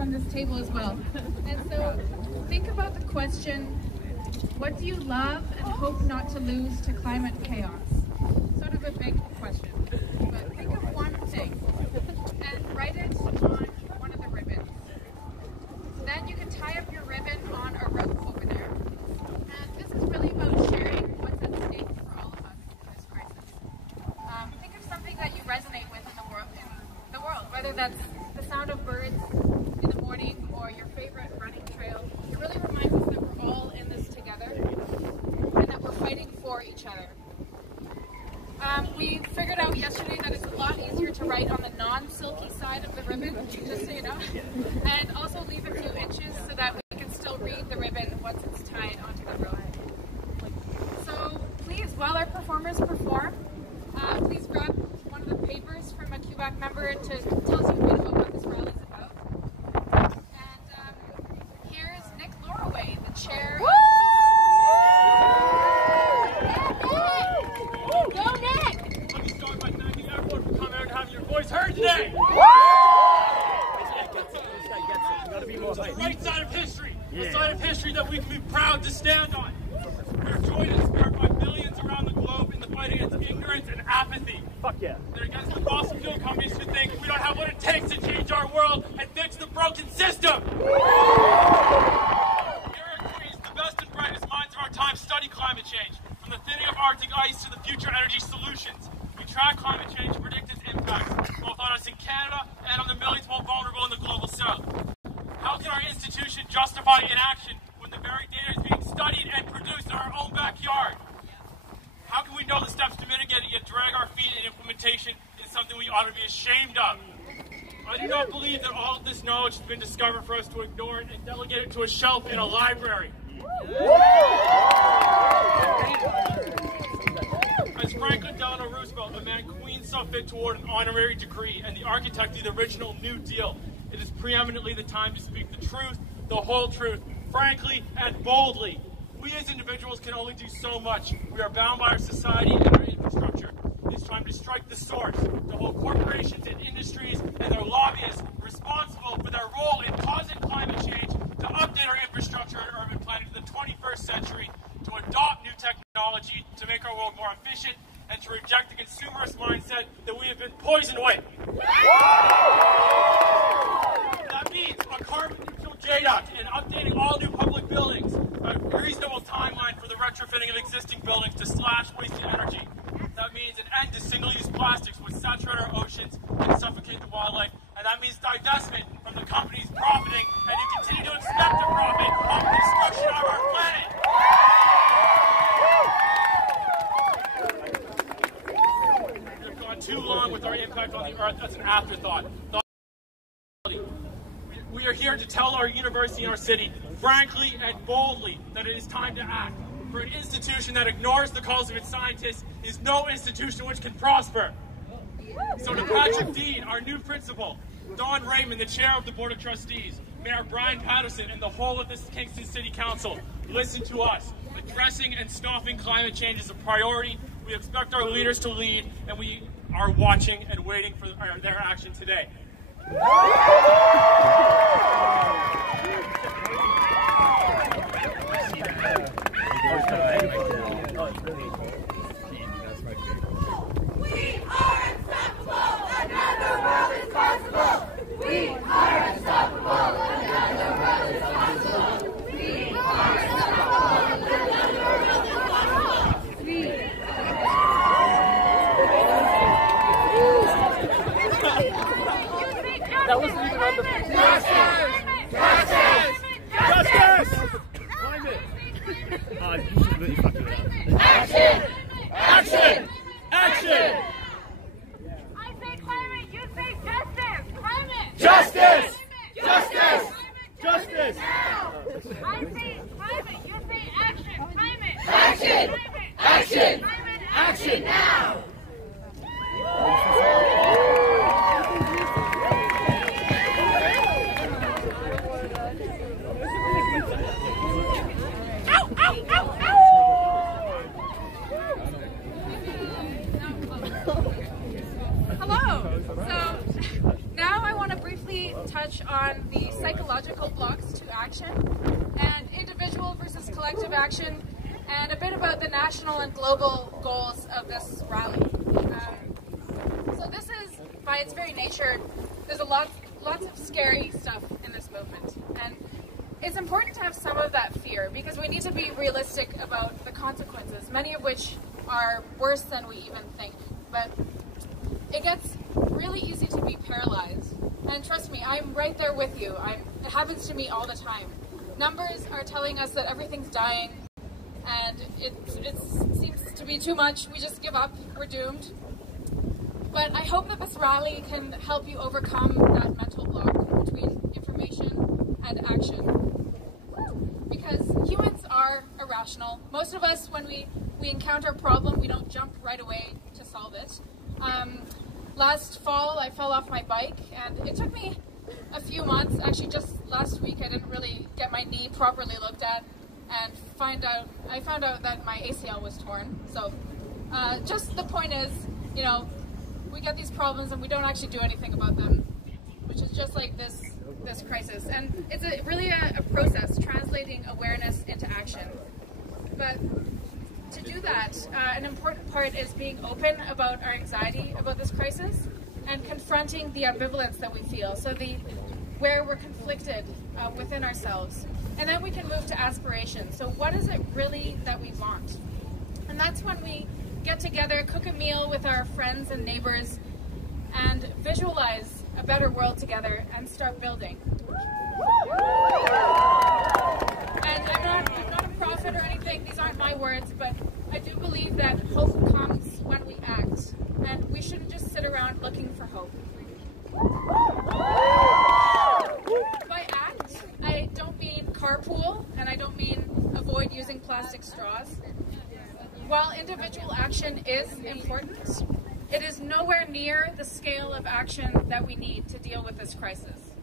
from this table as well. And so think about the question, what do you love and hope not to lose to climate chaos? Sort of a big question. But think of one thing and write it on one of the ribbons. Then you can tie up your ribbon on a rope over there. And this is really about sharing what's at stake for all of us in this crisis. Think of something that you resonate with in the world, whether that's the sound of birds in the morning or your favorite running trail. It really reminds us that we're all in this together and that we're fighting for each other. We figured out yesterday that it's a lot easier to write on the non-silky side of the ribbon, just so you know, and also leave a few inches so that we can still read the ribbon once it's tied onto the rope. So please, while our performers perform, please grab one of the papers from a QBAC member to tell us a bit about what this rally is about. And here's Nick Loraway, the chair. Go Nick! Let me start by thanking everyone for coming out and having your voice heard today. It's the right side of history, the side of history that we can be proud to stand on. We are joined and inspired by millions around the globe in the fight against ignorance and apathy. Fuck yeah. They're against the fossil fuel companies who think we don't have what it takes to change our world and fix the broken system. Here at Queens, the best and brightest minds of our time study climate change, from the thinning of Arctic ice to the future energy solutions. We track climate change and predict its impacts, both on us in Canada and on the millions more vulnerable in the global south. How can our institution justify inaction when the very data is being studied and produced in our own backyard? How can we know the steps to mitigate it yet drag our feet in implementation is something we ought to be ashamed of? I do not believe that all of this knowledge has been discovered for us to ignore it and delegate it to a shelf in a library. As Franklin Delano Roosevelt, a man Queen saw fit to award an honorary degree and the architect of the original New Deal, it is preeminently the time to speak the truth, the whole truth, frankly and boldly. We as individuals can only do so much. We are bound by our society and our infrastructure. It is time to strike the source, to hold corporations and industries and their lobbyists responsible for their role in causing climate change, to update our infrastructure and urban planning to the 21st century, to adopt new technology to make our world more efficient, and to reject the consumerist mindset that we have been poisoned with. That means a carbon-neutral JDOT and updating all new public buildings, a reasonable timeline for the retrofitting of existing buildings to slash wasted energy. That means an end to single-use plastics which saturate our oceans and suffocate the wildlife. And that means divestment from the companies profiting and who continue to expect to profit on the destruction of our planet. We have gone too long with our impact on the earth as an afterthought. We are here to tell our university and our city, frankly and boldly, that it is time to act. For an institution that ignores the calls of its scientists is no institution which can prosper. So to Patrick Dean, our new principal, Don Raymond, the chair of the Board of Trustees, Mayor Brian Patterson, and the whole of this Kingston City Council, listen to us. Addressing and stopping climate change is a priority. We expect our leaders to lead, and we are watching and waiting for their action today. We are unstoppable, another world is possible. We are unstoppable, another world is possible. We are unstoppable, another world is possible. That wasn't even on the Justice! Justice! Justice! Climate! You should really fucking it up. Action! Action! Action! I say climate, you say justice! Climate! Justice! Justice! Justice! Now! I say climate, you say action! Climate! Action! Action! Climate! Action! Now! Hello. So now I want to bring briefly touch on the psychological blocks to action and individual versus collective action, and a bit about the national and global goals of this rally. So this is, by its very nature, there's lots of scary stuff in this movement. And it's important to have some of that fear because we need to be realistic about the consequences, many of which are worse than we even think. But it gets really easy to be paralyzed. And trust me, I'm right there with you. It happens to me all the time. Numbers are telling us that everything's dying, and it seems to be too much. We just give up. We're doomed. But I hope that this rally can help you overcome that mental block between information and action. Because humans are irrational. Most of us, when we encounter a problem, we don't jump right away to solve it. Last fall, I fell off my bike, and it took me a few months. Actually, just last week, I didn't really get my knee properly looked at, and I found out that my ACL was torn. So, just the point is, you know, we get these problems and we don't actually do anything about them, which is just like this crisis. And it's really a process, translating awareness into action. But to do that, an important part is being open about our anxiety about this crisis and confronting the ambivalence that we feel, so where we're conflicted within ourselves. And then we can move to aspiration. So what is it really that we want? And that's when we get together, cook a meal with our friends and neighbors, and visualize a better world together and start building. And I'm not a prophet or anything, these aren't my words, but I do believe that hope comes when we act, and we shouldn't just sit around looking for hope. By act, I don't mean carpool, and I don't mean avoid using plastic straws. While individual action is important, it is nowhere near the scale of action that we need to deal with this crisis.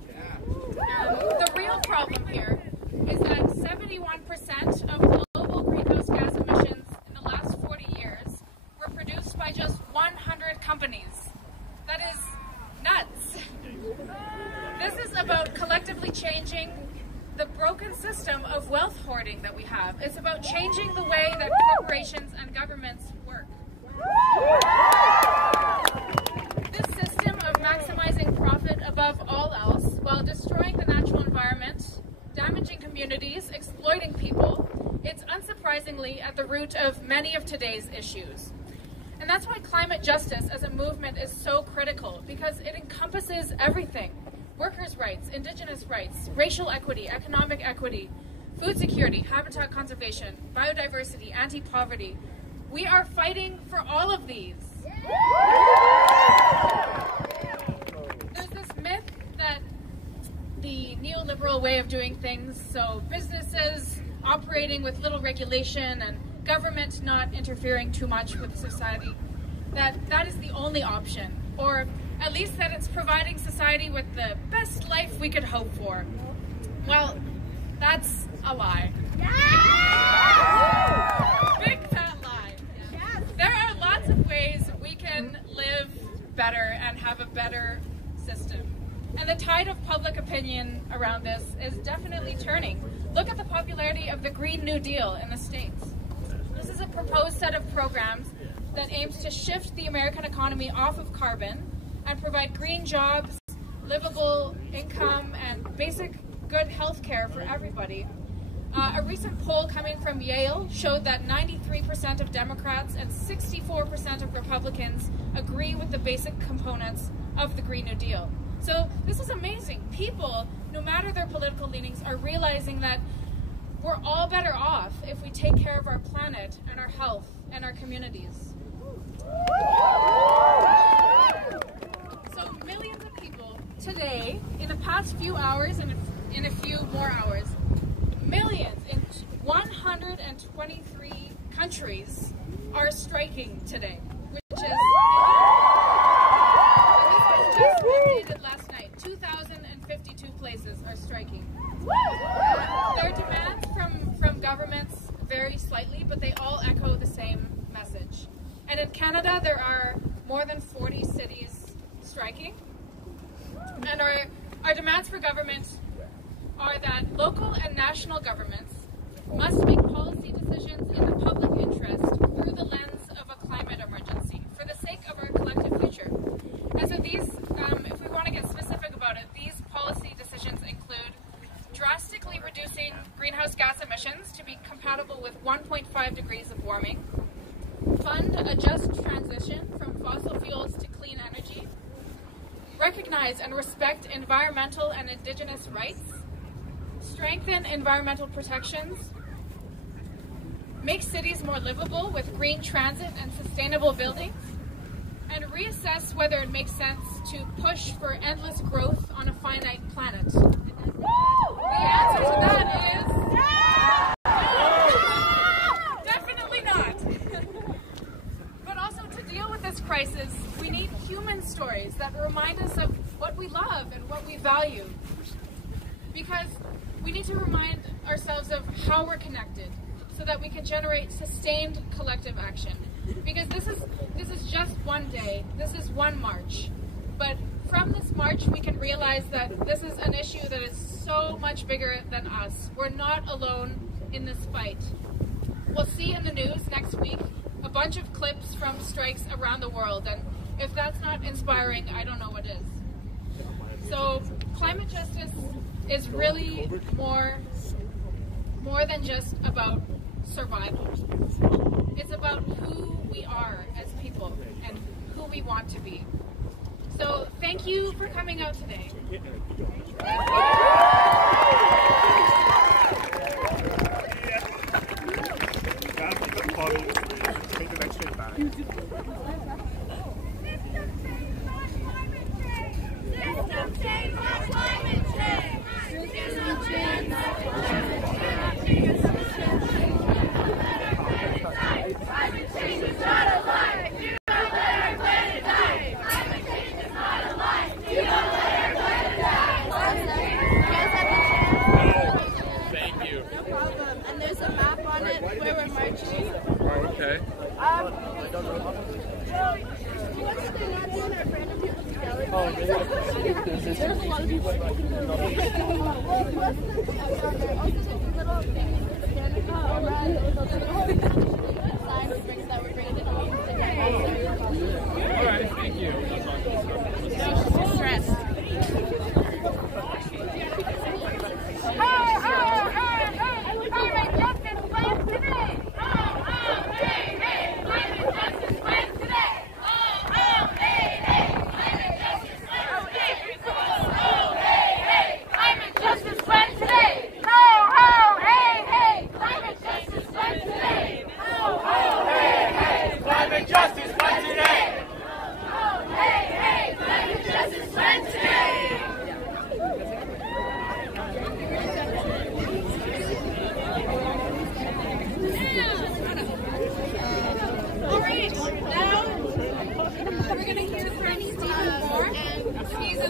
The real problem here is that 71% of global greenhouse gas emissions in the last 40 years were produced by just 100 companies. That is nuts. This is about collectively changing the broken system of wealth hoarding that we have. It's about changing the way that corporations and governments work. This system of maximizing profit above all else, while destroying the natural environment, damaging communities, exploiting people, it's unsurprisingly at the root of many of today's issues. And that's why climate justice as a movement is so critical, because it encompasses everything. Workers' rights, indigenous rights, racial equity, economic equity, food security, habitat conservation, biodiversity, anti-poverty. We are fighting for all of these. There's this myth that the neoliberal way of doing things, so businesses operating with little regulation and government not interfering too much with society, that is the only option, or at least that it's providing society with the best life we could hope for. Well, that's a lie. Big fat lie. There are lots of ways we can live better and have a better system. And the tide of public opinion around this is definitely turning. Look at the popularity of the Green New Deal in the States. This is a proposed set of programs that aims to shift the American economy off of carbon and provide green jobs, livable income, and basic good health care for everybody. A recent poll coming from Yale showed that 93% of Democrats and 64% of Republicans agree with the basic components of the Green New Deal. So this is amazing. People, no matter their political leanings, are realizing that we're all better off if we take care of our planet and our health and our communities. So millions of people today, in the past few hours and in a few more hours, millions in 123 countries are striking today, which is, this was just updated last night, 2,052 places are striking. Their demands from governments vary slightly, but they all echo the same message. And in Canada, there are more than 40 cities striking. And our Our demands for government are that local and national governments must make policy decisions in the public interest through the lens of a climate emergency for the sake of our collective future. And so these, if we want to get specific about it, these policy decisions include drastically reducing greenhouse gas emissions to be compatible with 1.5 degrees of warming, fund a just transition from fossil fuels to clean energy, recognize and respect environmental and Indigenous rights, strengthen environmental protections, make cities more livable with green transit and sustainable buildings, and reassess whether it makes sense to push for endless growth on a finite planet. The answer to that is definitely not. But also, to deal with this crisis, we need human stories that remind us of what we love and what we value. Because we need to remind ourselves of how we're connected so that we can generate sustained collective action. Because this is just one day, this is one march. But from this march, we can realize that this is an issue that is so much bigger than us. We're not alone in this fight. We'll see in the news next week a bunch of clips from strikes around the world, and if that's not inspiring, I don't know what is. So climate justice is really more than just about survival. It's about who we are as people and who we want to be. So thank you for coming out today. Okay. There's a lot of people. All right, thank you. Stressed.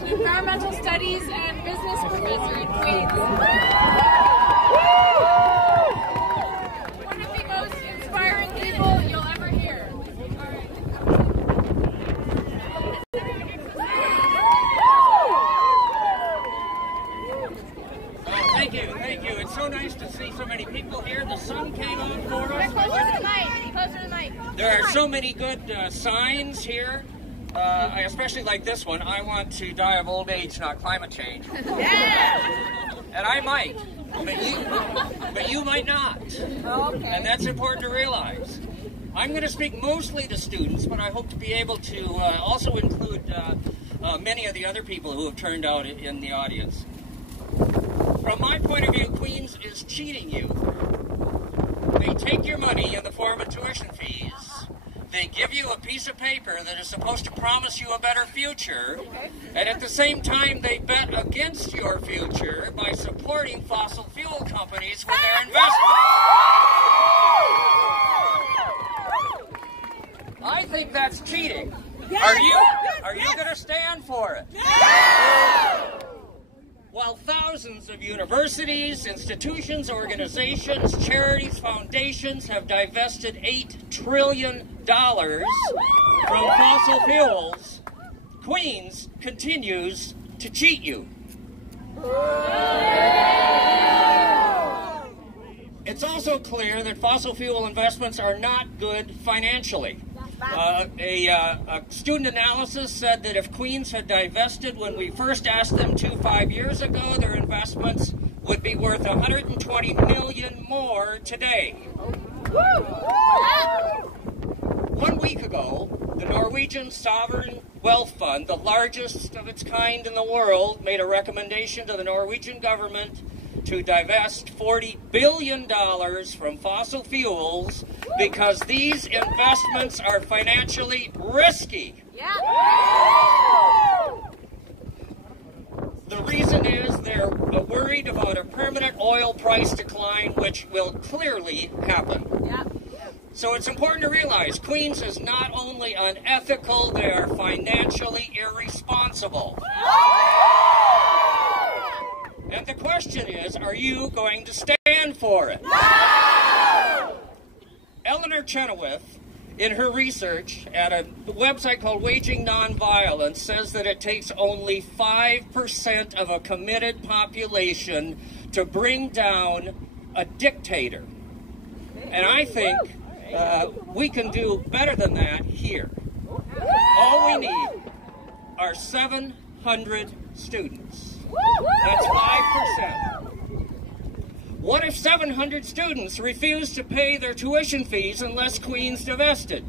Environmental Studies and Business Professor at Queen's. One of the most inspiring people you'll ever hear. Thank you. It's so nice to see so many people here. The sun came on for us. Closer to the mic. Closer to the mic. There are so many good signs here. I especially like this one. I want to die of old age, not climate change. Yeah. And I might, but you might not. Okay. And that's important to realize. I'm going to speak mostly to students, but I hope to be able to also include many of the other people who have turned out in the audience. From my point of view, Queen's is cheating you. They take your money in the form of tuition fees. They give you a piece of paper that is supposed to promise you a better future, and at the same time they bet against your future by supporting fossil fuel companies with their investments. I think that's cheating. Are you going to stand for it? While thousands of universities, institutions, organizations, charities, foundations have divested $8 trillion from fossil fuels, Queen's continues to cheat you. It's also clear that fossil fuel investments are not good financially. A student analysis said that if Queens had divested when we first asked them to 5 years ago, their investments would be worth $120 million more today. 1 week ago, the Norwegian Sovereign Wealth Fund, the largest of its kind in the world, made a recommendation to the Norwegian government to divest $40 billion from fossil fuels because these investments are financially risky. The reason is they're worried about a permanent oil price decline, which will clearly happen. So it's important to realize Queens is not only unethical, they are financially irresponsible. And the question is, are you going to stand for it? No! Eleanor Chenoweth, in her research at a website called Waging Nonviolence, says that it takes only 5% of a committed population to bring down a dictator. And I think we can do better than that here. All we need are 700 students. That's 5%. What if 700 students refuse to pay their tuition fees unless Queens divested?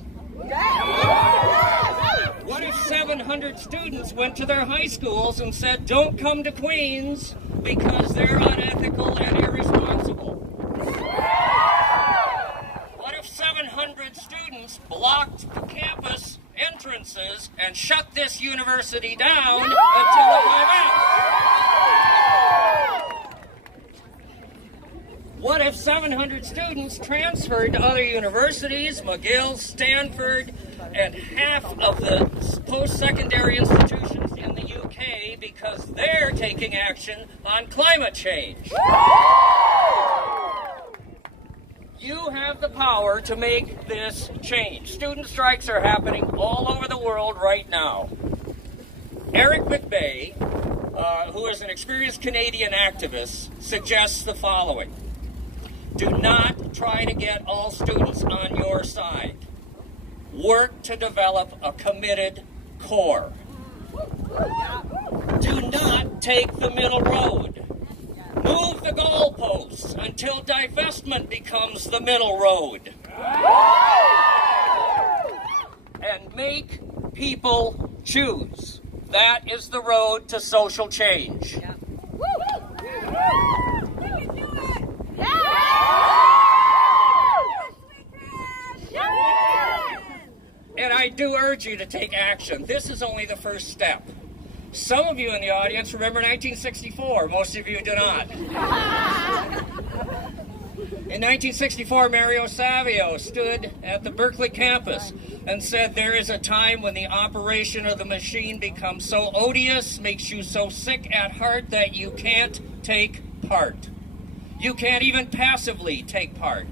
What if 700 students went to their high schools and said, don't come to Queens because they're unethical and irresponsible? What if 700 students blocked the campus entrances and shut this university down until it went out? What if 700 students transferred to other universities, McGill, Stanford, and half of the post-secondary institutions in the UK because they're taking action on climate change? You have the power to make this change. Student strikes are happening all over the world right now. Eric McBay, who is an experienced Canadian activist, suggests the following. Do not try to get all students on your side. Work to develop a committed core. Do not take the middle road. Move the goalposts until divestment becomes the middle road. And make people choose. That is the road to social change. And I do urge you to take action. This is only the first step. Some of you in the audience remember 1964. Most of you do not. In 1964, Mario Savio stood at the Berkeley campus and said, there is a time when the operation of the machine becomes so odious, makes you so sick at heart that you can't take part. You can't even passively take part.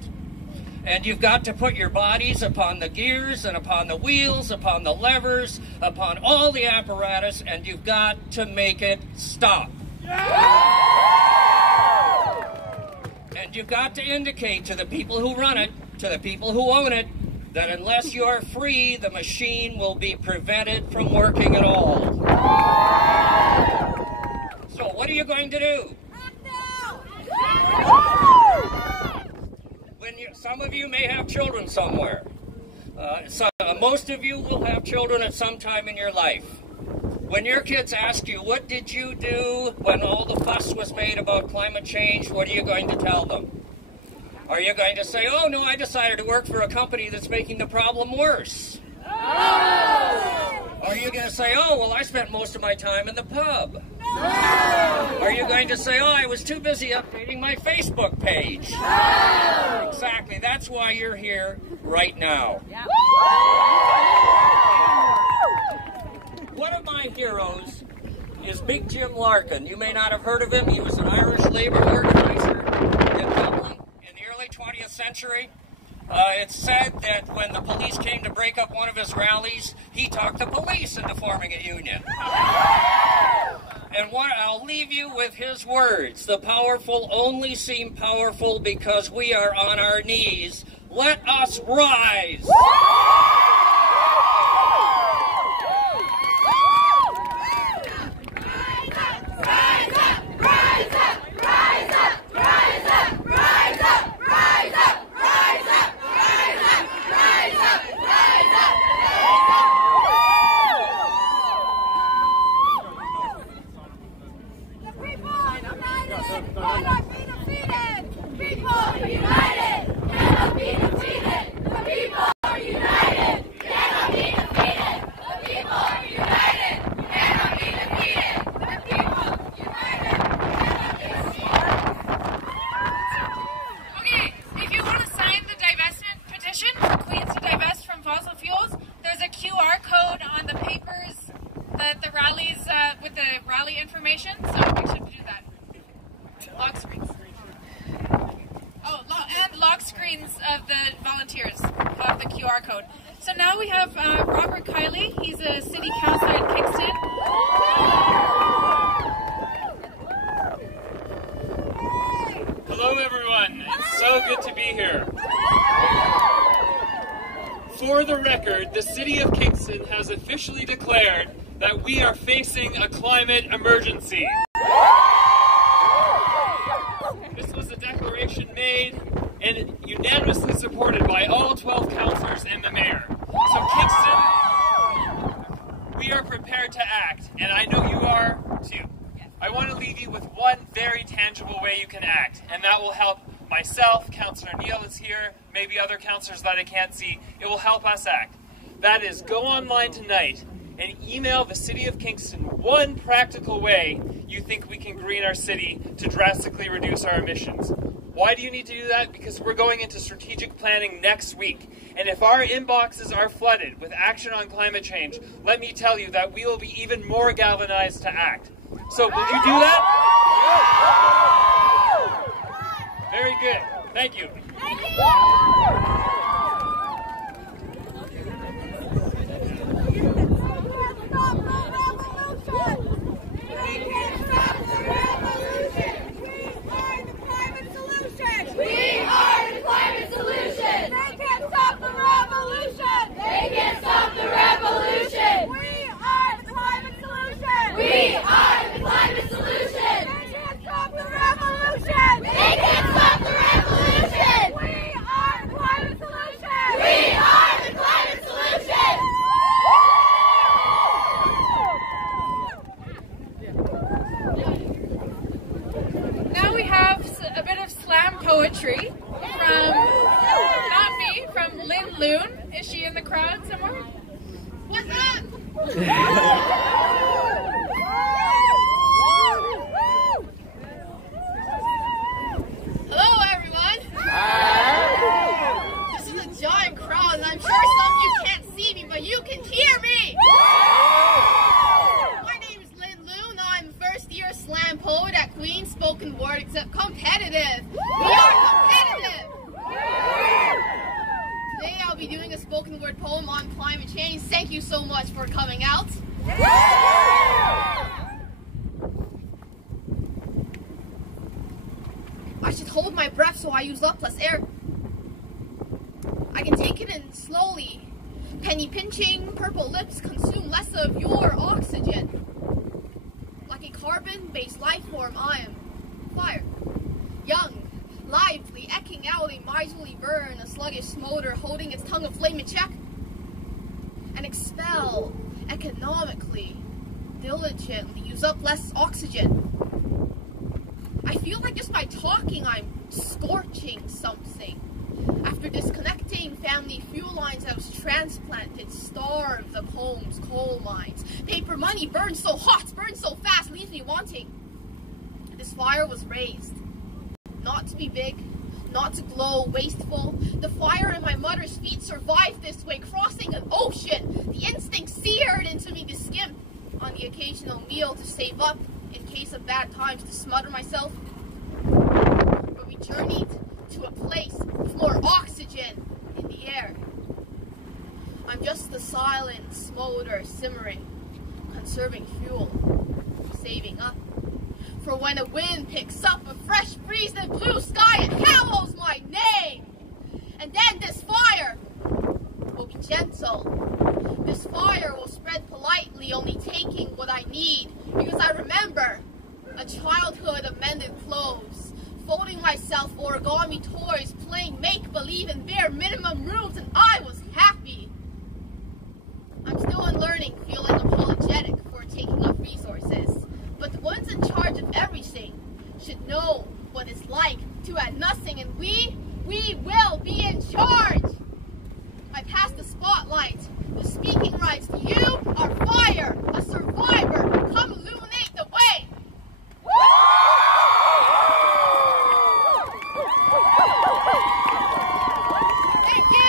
And you've got to put your bodies upon the gears and upon the wheels, upon the levers, upon all the apparatus, and you've got to make it stop. And you've got to indicate to the people who run it, to the people who own it, that unless you are free, the machine will be prevented from working at all. So what are you going to do? Some of you may have children somewhere. Most of you will have children at some time in your life. When your kids ask you, what did you do when all the fuss was made about climate change, what are you going to tell them? Are you going to say, oh, no, I decided to work for a company that's making the problem worse? No! Are you going to say, oh, well, I spent most of my time in the pub? No! Are you going to say, oh, I was too busy updating my Facebook page? No! Exactly. That's why you're here right now. Yeah. One of my heroes is Big Jim Larkin. You may not have heard of him. He was an Irish labor organizer in Dublin in the early 20th century. It's said that when the police came to break up one of his rallies, he talked the police into forming a union. And I'll leave leave you with his words. The powerful only seem powerful because we are on our knees. Let us rise! So now we have Robert Kiley. He's a city councilor in Kingston. Hello everyone, it's so good to be here. For the record, the city of Kingston has officially declared that we are facing a climate emergency. This was a declaration made and unanimously supported by all 12 councillors and the mayor. So Kingston, we are prepared to act, and I know you are too. I want to leave you with one very tangible way you can act, and that will help myself, Councillor Neal is here, maybe other councillors that I can't see. It will help us act. That is, go online tonight and email the City of Kingston one practical way you think we can green our city to drastically reduce our emissions. Why do you need to do that? Because we're going into strategic planning next week. And if our inboxes are flooded with action on climate change, let me tell you that we will be even more galvanized to act. So will you do that? Very good. Thank you. Poetry from, not me, from Lynn Loon. Is she in the crowd somewhere? What's up? Hello, everyone. Hi. This is a giant crowd, and I'm sure some of you can't see me, but you can hear me. My name is Lynn Loon. I'm a first-year slam poet at Queen's Spoken Word, except competitive. We are competitive! Today I'll be doing a spoken word poem on climate change. Thank you so much for coming out. I should hold my breath so I use up less air. I can take it in slowly. Penny pinching, purple lips consume less of your oxygen. Like a carbon-based life form, I am fire. Young, lively, eking out a miserly burn, a sluggish smolder holding its tongue of flame in check, and expel economically, diligently, use up less oxygen. I feel like just by talking I'm scorching something. After disconnecting family fuel lines, I was transplanted, starved of homes, coal mines. Paper money burns so hot, burns so fast, leaves me wanting. This fire was raised. Not to be big, not to glow, wasteful. The fire in my mother's feet survived this way, crossing an ocean. The instinct seared into me to skimp on the occasional meal to save up in case of bad times, to smother myself. But we journeyed to a place with more oxygen in the air. I'm just the silent smolder simmering, conserving fuel, saving up. For when the wind picks up a fresh breeze and blue sky, it hallows my name. And then this fire will be gentle. This fire will spread politely, only taking what I need. Because I remember a childhood of mended clothes, folding myself origami toys, playing make-believe in bare minimum rooms, and I was happy. I'm still unlearning, feeling apologetic for taking up resources. But the ones in charge of everything should know what it's like to add nothing, and we will be in charge. I pass the spotlight, the speaking rights to you, our fire, a survivor. Come illuminate the way. Thank you.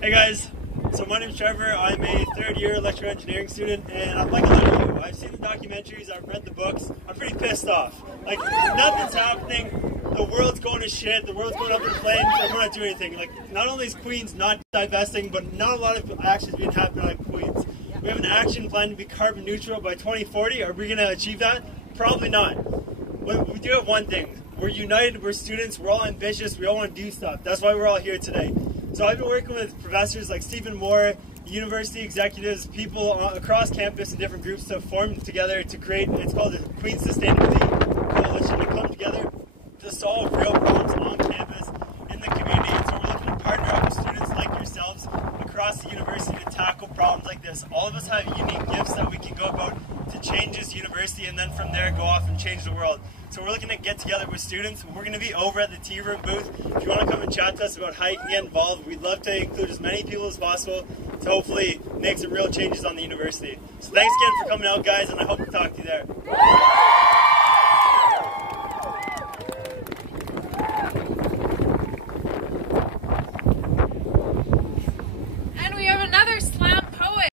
Hey guys, so my name's Trevor. I'm a third-year electrical engineering student, and I'm like a lot of you. I've seen the documentaries, I've read the books. I'm pretty pissed off. Like, nothing's happening. The world's going to shit. The world's going up in flames, and we're not doing anything. Like, not only is Queens not divesting, but not a lot of actions being happening on Queens. We have an action plan to be carbon neutral by 2040. Are we going to achieve that? Probably not. But we do have one thing. We're united, we're students, we're all ambitious, we all want to do stuff. That's why we're all here today. So I've been working with professors like Stephen Moore, university executives, people across campus in different groups to form together to create, it's called the Queen's Sustainability Coalition, to come together to solve real problems on campus, in the community. And so we're looking to partner up with students like yourselves across the university to tackle problems like this. All of us have unique gifts that we can go about to change this university, and then from there go off and change the world. So we're looking to get together with students. We're going to be over at the Tea Room booth. If you want to come and chat to us about how you can get involved, we'd love to include as many people as possible to hopefully make some real changes on the university. So thanks again for coming out, guys, and I hope to talk to you there. And we have another slam poet.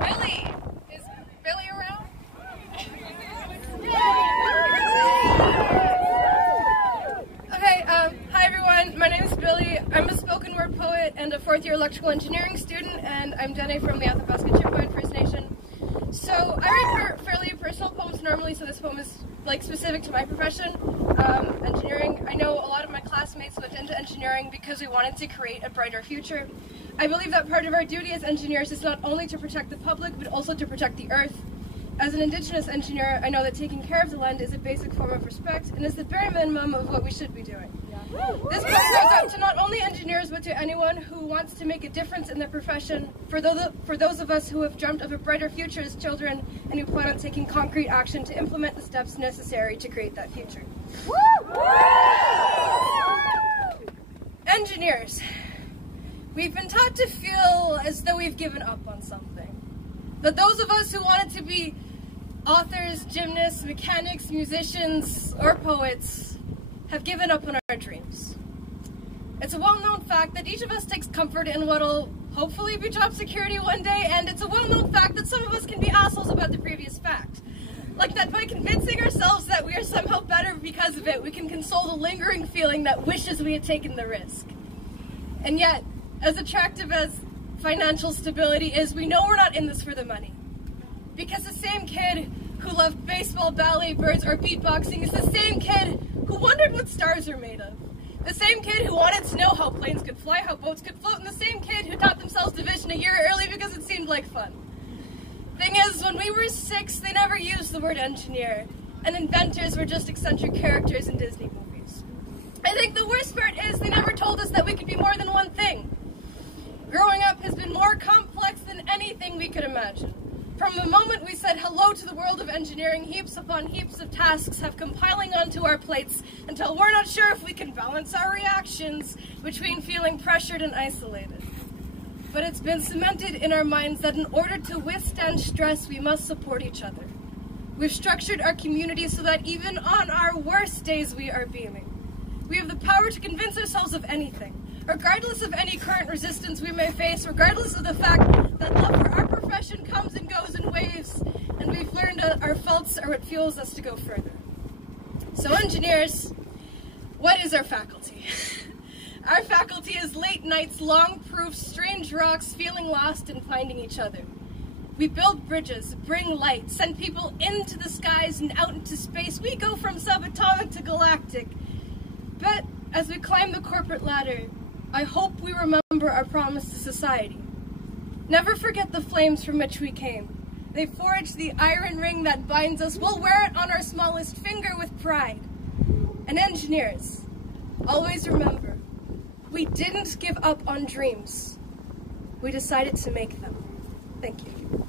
Billy. Is Billy around? Okay, hi everyone. My name is Billy. I'm a spoken word poet and a fourth-year electrical engineering student, and I'm Dene from the Athabasca Chippewa First Nation. So I write fairly personal poems normally, so this poem is like specific to my profession, engineering. I know a lot of my classmates went into engineering because we wanted to create a brighter future. I believe that part of our duty as engineers is not only to protect the public, but also to protect the earth. As an Indigenous engineer, I know that taking care of the land is a basic form of respect and is the bare minimum of what we should be doing. This poem goes out to not only engineers, but to anyone who wants to make a difference in their profession, for those of us who have dreamt of a brighter future as children and who plan on taking concrete action to implement the steps necessary to create that future. Engineers. We've been taught to feel as though we've given up on something. That those of us who wanted to be authors, gymnasts, mechanics, musicians, or poets have given up on our dreams. It's a well-known fact that each of us takes comfort in what'll hopefully be job security one day, and it's a well-known fact that some of us can be assholes about the previous fact. Like that by convincing ourselves that we are somehow better because of it, we can console the lingering feeling that wishes we had taken the risk. And yet, as attractive as financial stability is, we know we're not in this for the money. Because the same kid who loved baseball, ballet, birds, or beatboxing is the same kid who wondered what stars are made of. The same kid who wanted to know how planes could fly, how boats could float, and the same kid who taught themselves division a year early because it seemed like fun. Thing is, when we were 6, they never used the word engineer, and inventors were just eccentric characters in Disney movies. I think the worst part is they never told us that we could be more than one thing. Growing up has been more complex than anything we could imagine. From the moment we said hello to the world of engineering, heaps upon heaps of tasks have come piling onto our plates until we're not sure if we can balance our reactions between feeling pressured and isolated. But it's been cemented in our minds that in order to withstand stress, we must support each other. We've structured our community so that even on our worst days, we are beaming. We have the power to convince ourselves of anything, regardless of any current resistance we may face, regardless of the fact that love for our profession comes and goes in waves, and we've learned that our faults are what fuels us to go further. So engineers, what is our faculty? Our faculty is late nights, long proofs, strange rocks, feeling lost and finding each other. We build bridges, bring light, send people into the skies and out into space. We go from subatomic to galactic. But as we climb the corporate ladder, I hope we remember our promise to society. Never forget the flames from which we came. They forged the iron ring that binds us. We'll wear it on our smallest finger with pride. And engineers, always remember, we didn't give up on dreams. We decided to make them. Thank you.